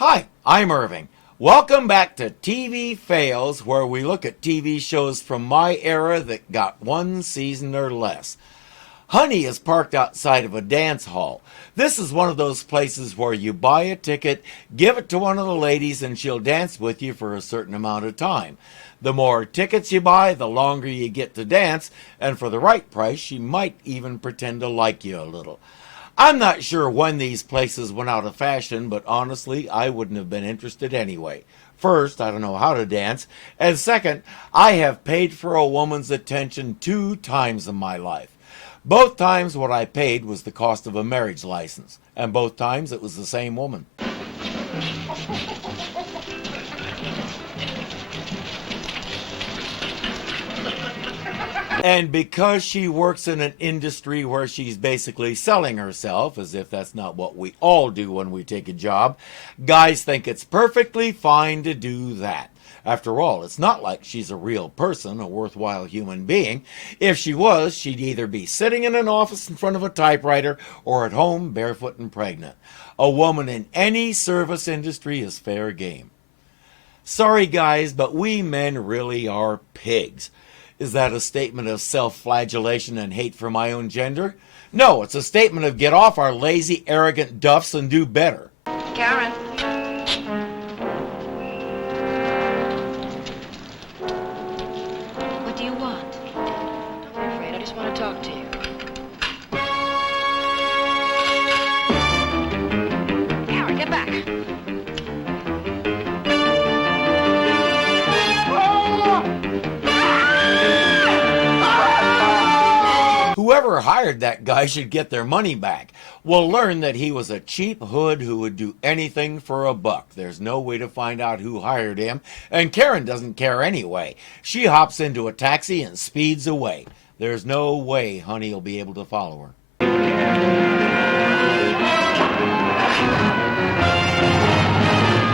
Hi, I'm Irving. Welcome back to TV Fails, where we look at TV shows from my era that got one season or less. Honey is parked outside of a dance hall. This is one of those places where you buy a ticket, give it to one of the ladies, and she'll dance with you for a certain amount of time. The more tickets you buy, the longer you get to dance, and for the right price, she might even pretend to like you a little. I'm not sure when these places went out of fashion, but honestly, I wouldn't have been interested anyway. First, I don't know how to dance, and second, I have paid for a woman's attention 2 times in my life. Both times what I paid was the cost of a marriage license, and both times it was the same woman. And because she works in an industry where she's basically selling herself, as if that's not what we all do when we take a job, guys think it's perfectly fine to do that. After all, it's not like she's a real person, a worthwhile human being. If she was, she'd either be sitting in an office in front of a typewriter or at home barefoot and pregnant. A woman in any service industry is fair game. Sorry guys, but we men really are pigs. Is that a statement of self-flagellation and hate for my own gender? No, it's a statement of get off our lazy, arrogant duffs and do better. Karen. What do you want? Don't be afraid. I just want to talk to you. Karen, get back. Whoever hired that guy should get their money back. We'll learn that he was a cheap hood who would do anything for a buck. There's no way to find out who hired him, and Karen doesn't care anyway. She hops into a taxi and speeds away. There's no way Honey will be able to follow her.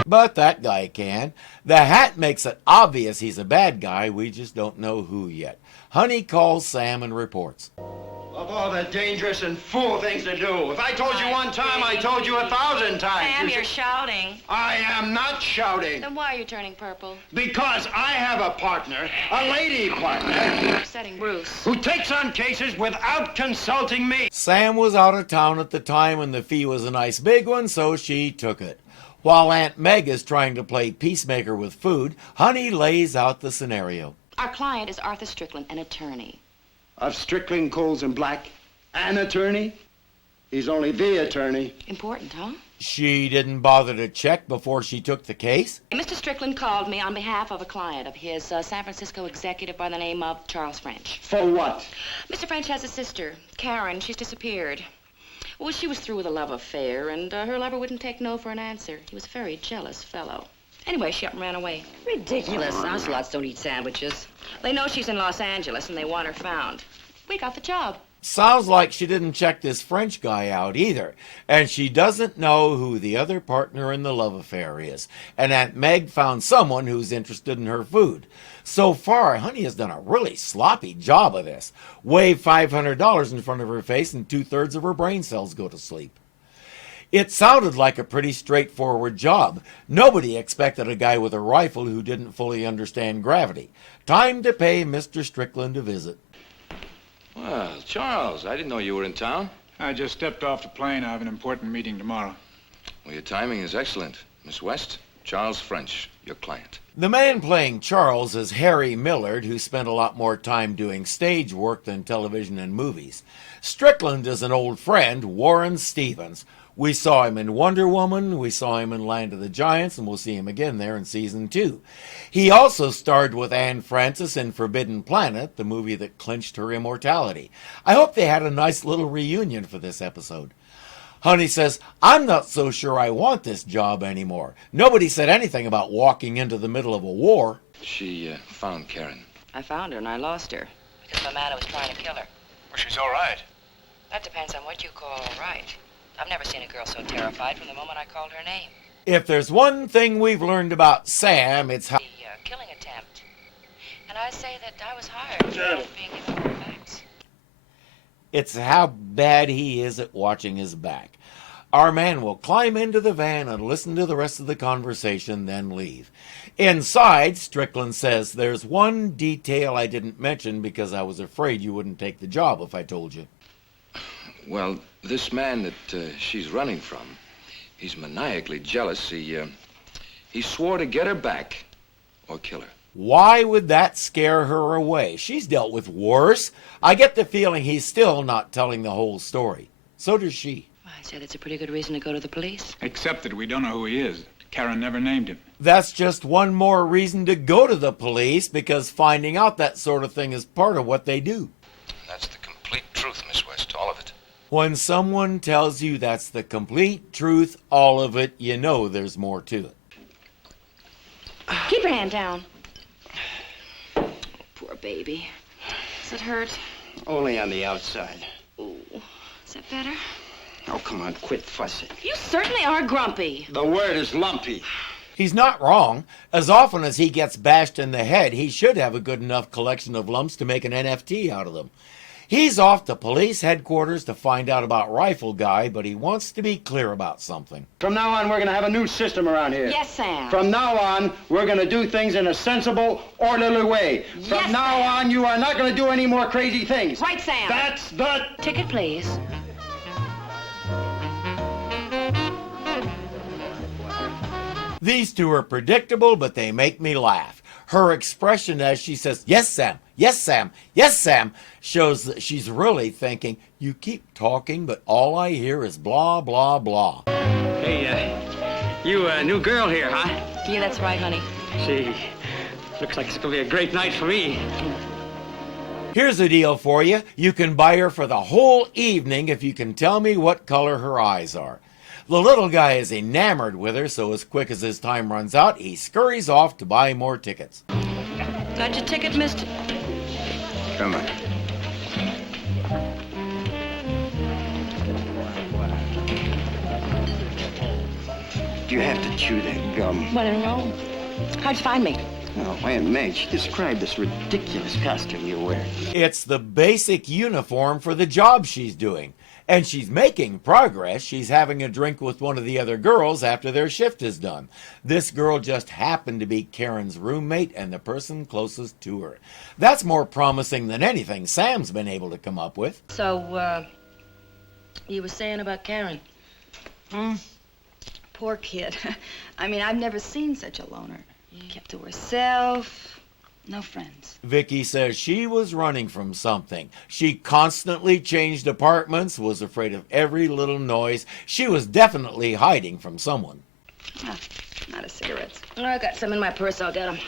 But that guy can. The hat makes it obvious he's a bad guy. We just don't know who yet. Honey calls Sam and reports. Of all the dangerous and fool things to do. If I told you one time, I told you 1,000 times. Sam, you're shouting. I am not shouting. Then why are you turning purple? Because I have a partner, a lady partner, Upsetting Bruce. who takes on cases without consulting me. Sam was out of town at the time and the fee was a nice big one, so she took it. While Aunt Meg is trying to play peacemaker with food, Honey lays out the scenario. Our client is Arthur Strickland, an attorney. Of Strickland, Coles, and Black, an attorney? He's only the attorney. Important, huh? She didn't bother to check before she took the case? Mr. Strickland called me on behalf of a client of his, San Francisco executive by the name of Charles French. For what? Mr. French has a sister, Karen. She's disappeared. Well, she was through with a love affair, and her lover wouldn't take no for an answer. He was a very jealous fellow. Anyway, she up and ran away. Ridiculous. Ocelots don't eat sandwiches. They know she's in Los Angeles, and they want her found. We got the job. Sounds like she didn't check this French guy out either. And she doesn't know who the other partner in the love affair is. And Aunt Meg found someone who's interested in her food. So far, Honey has done a really sloppy job of this. Wave $500 in front of her face and 2/3 of her brain cells go to sleep. It sounded like a pretty straightforward job. Nobody expected a guy with a rifle who didn't fully understand gravity. Time to pay Mr. Strickland a visit. Well, Charles, I didn't know you were in town. I just stepped off the plane. I have an important meeting tomorrow. Well, your timing is excellent. Miss West, Charles French, your client. The man playing Charles is Harry Millard, who spent a lot more time doing stage work than television and movies. Strickland is an old friend, Warren Stevens. We saw him in Wonder Woman, we saw him in Land of the Giants, and we'll see him again there in season 2. He also starred with Anne Francis in Forbidden Planet, the movie that clinched her immortality. I hope they had a nice little reunion for this episode. Honey says, I'm not so sure I want this job anymore. Nobody said anything about walking into the middle of a war. She found Karen. I found her, and I lost her. Because my man was trying to kill her. Well, she's all right. That depends on what you call all right. I've never seen a girl so terrified from the moment I called her name. If there's one thing we've learned about Sam, it's how... The killing attempt. And I say that I was hired for being given facts. It's how bad he is at watching his back. Our man will climb into the van and listen to the rest of the conversation, then leave. Inside, Strickland says, there's one detail I didn't mention because I was afraid you wouldn't take the job if I told you. Well, this man that she's running from, he's maniacally jealous. He swore to get her back or kill her. Why would that scare her away? She's dealt with worse. I get the feeling he's still not telling the whole story. So does she. I'd say that's a pretty good reason to go to the police. Except that we don't know who he is. Karen never named him. That's just one more reason to go to the police, because finding out that sort of thing is part of what they do. That's the complete truth, Miss West, all of it. When someone tells you that's the complete truth, all of it, you know there's more to it. Keep your hand down. Poor baby. Does it hurt? Only on the outside. Ooh, is that better? Oh, come on, quit fussing. You certainly are grumpy. The word is lumpy. He's not wrong. As often as he gets bashed in the head, he should have a good enough collection of lumps to make an NFT out of them. He's off to police headquarters to find out about Rifle Guy, but he wants to be clear about something. From now on, we're going to have a new system around here. Yes, Sam. From now on, we're going to do things in a sensible, orderly way. From Yes, now Sam. on, you are not going to do any more crazy things. Right, Sam. That's the... Ticket, please. These two are predictable, but they make me laugh. Her expression as she says, "Yes, Sam, yes, Sam, yes, Sam," shows that she's really thinking, you keep talking, but all I hear is blah, blah, blah. Hey, you a new girl here, huh? Yeah, that's right, honey. Gee, looks like it's gonna be a great night for me. Here's a deal for you. You can buy her for the whole evening if you can tell me what color her eyes are. The little guy is enamored with her, so as quick as his time runs out, he scurries off to buy more tickets. Got your ticket, mister? Come on. Do you have to chew that gum? What in wrong? How'd you find me? Oh, Aunt Meg, she described this ridiculous costume you wear. It's the basic uniform for the job she's doing. And she's making progress. She's having a drink with one of the other girls after their shift is done. This girl just happened to be Karen's roommate and the person closest to her. That's more promising than anything Sam's been able to come up with. So, you were saying about Karen? Poor kid. I mean, I've never seen such a loner. Kept to herself, no friends. Vicky says she was running from something. She constantly changed apartments, was afraid of every little noise. She was definitely hiding from someone. Ah, not a cigarettes. Oh, I got some in my purse. I'll get them.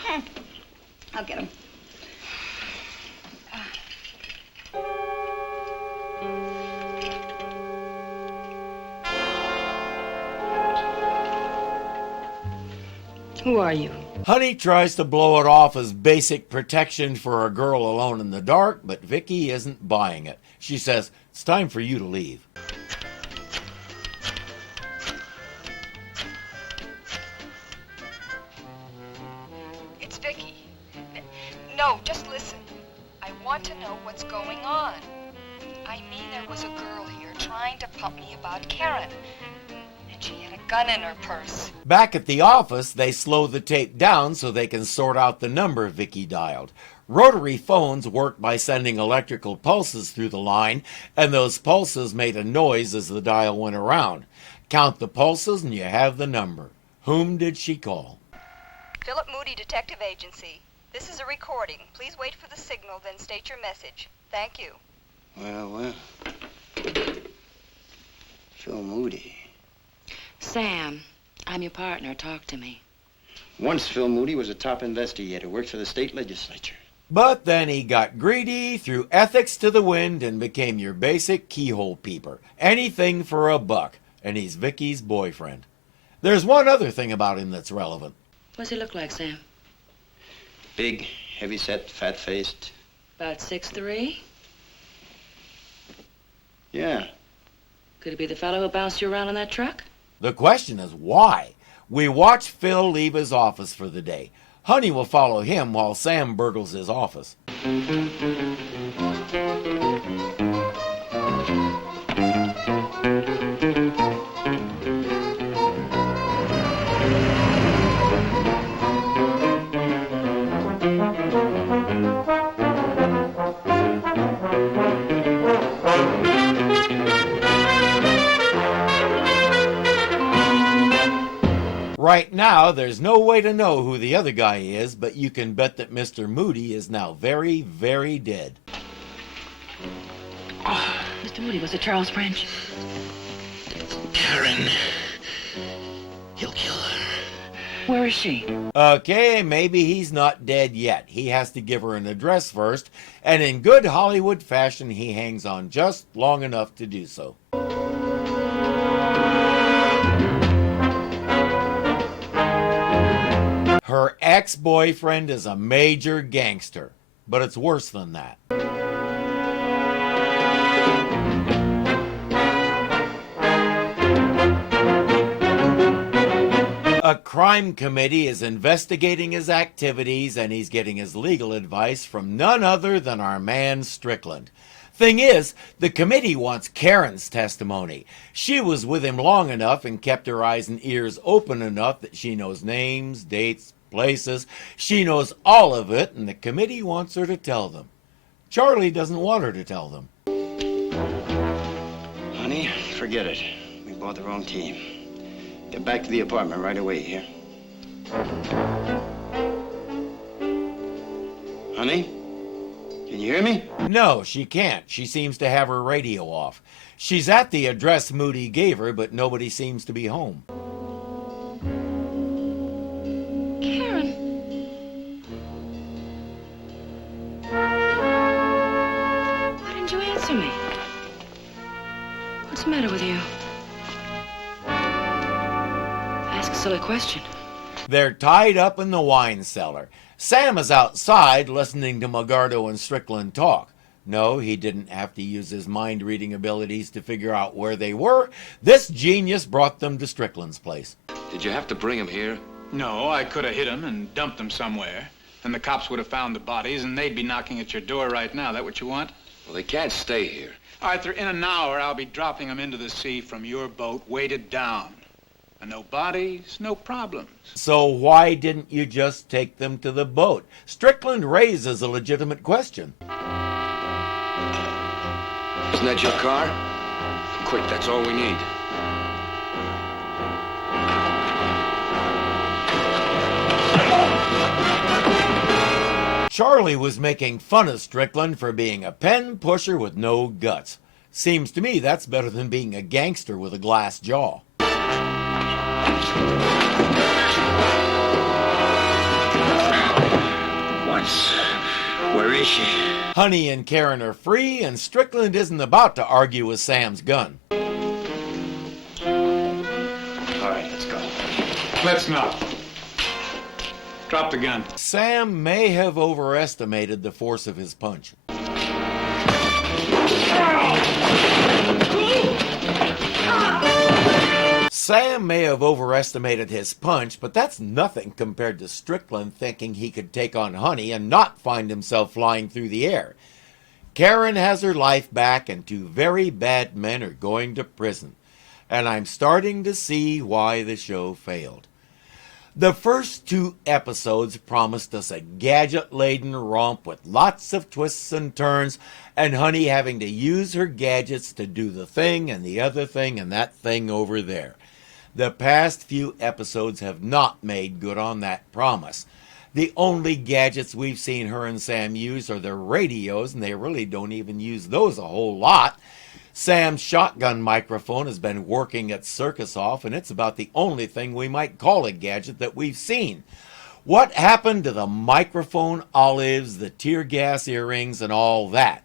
I'll get them. Who are you? Honey tries to blow it off as basic protection for a girl alone in the dark, but Vicky isn't buying it. She says, it's time for you to leave. It's Vicky. No, just listen. I want to know what's going on. I mean, there was a girl here trying to pump me about Karen. And she had a gun in her purse. Back at the office, they slow the tape down so they can sort out the number Vicky dialed. Rotary phones work by sending electrical pulses through the line, and those pulses made a noise as the dial went around. Count the pulses and you have the number. Whom did she call? Philip Moody Detective Agency. This is a recording. Please wait for the signal, then state your message. Thank you. Well. Phil Moody. Sam, I'm your partner. Talk to me. Once Phil Moody was a top investigator, worked for the state legislature. But then he got greedy, threw ethics to the wind, and became your basic keyhole peeper. Anything for a buck. And he's Vicky's boyfriend. There's one other thing about him that's relevant. What's he look like, Sam? Big, heavy-set, fat-faced. About 6'3"? Yeah. Could it be the fellow who bounced you around in that truck? The question is why? We watch Phil leave his office for the day. Honey will follow him while Sam burgles his office. Right now, there's no way to know who the other guy is, but you can bet that Mr. Moody is now very, very dead. Mr. Moody, was it Charles French? Karen. He'll kill her. Where is she? Okay, maybe he's not dead yet. He has to give her an address first, and in good Hollywood fashion, he hangs on just long enough to do so. Her ex-boyfriend is a major gangster, but it's worse than that. A crime committee is investigating his activities, and he's getting his legal advice from none other than our man Strickland. Thing is, the committee wants Karen's testimony. She was with him long enough and kept her eyes and ears open enough that she knows names, dates, places. She knows all of it, and the committee wants her to tell them. Charlie doesn't want her to tell them. Honey, forget it. We bought the wrong team. Get back to the apartment right away, here. Honey? Can you hear me? No, she can't. She seems to have her radio off. She's at the address Moody gave her, but nobody seems to be home. Karen. Why didn't you answer me? What's the matter with you? Ask a silly question. They're tied up in the wine cellar. Sam is outside listening to Magardo and Strickland talk. No, he didn't have to use his mind-reading abilities to figure out where they were. This genius brought them to Strickland's place. Did you have to bring him here? No, I could have hit him and dumped him somewhere. And the cops would have found the bodies, and they'd be knocking at your door right now. That what you want? Well, they can't stay here. Arthur, in an hour, I'll be dropping them into the sea from your boat, weighted down. And no bodies, no problems. So why didn't you just take them to the boat? Strickland raises a legitimate question. Isn't that your car? Quick, that's all we need. Charlie was making fun of Strickland for being a pen pusher with no guts. Seems to me that's better than being a gangster with a glass jaw. Where is she? Honey and Karen are free, and Strickland isn't about to argue with Sam's gun. All right, let's go. Let's not. Drop the gun. Sam may have overestimated the force of his punch. Sam may have overestimated his punch, but that's nothing compared to Strickland thinking he could take on Honey and not find himself flying through the air. Karen has her life back, and two very bad men are going to prison. And I'm starting to see why the show failed. The first two episodes promised us a gadget-laden romp with lots of twists and turns, and Honey having to use her gadgets to do the thing and the other thing and that thing over there. The past few episodes have not made good on that promise. The only gadgets we've seen her and Sam use are their radios, and they really don't even use those a whole lot. Sam's shotgun microphone has been working at Circus Off, and it's about the only thing we might call a gadget that we've seen. What happened to the microphone olives, the tear gas earrings, and all that?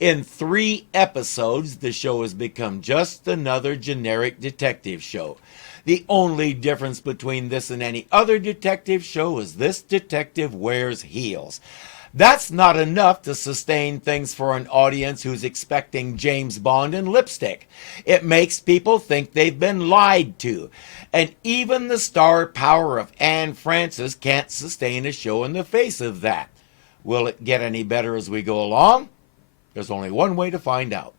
In 3 episodes, the show has become just another generic detective show. The only difference between this and any other detective show is this detective wears heels. That's not enough to sustain things for an audience who's expecting James Bond in lipstick. It makes people think they've been lied to. And even the star power of Anne Francis can't sustain a show in the face of that. Will it get any better as we go along? There's only one way to find out.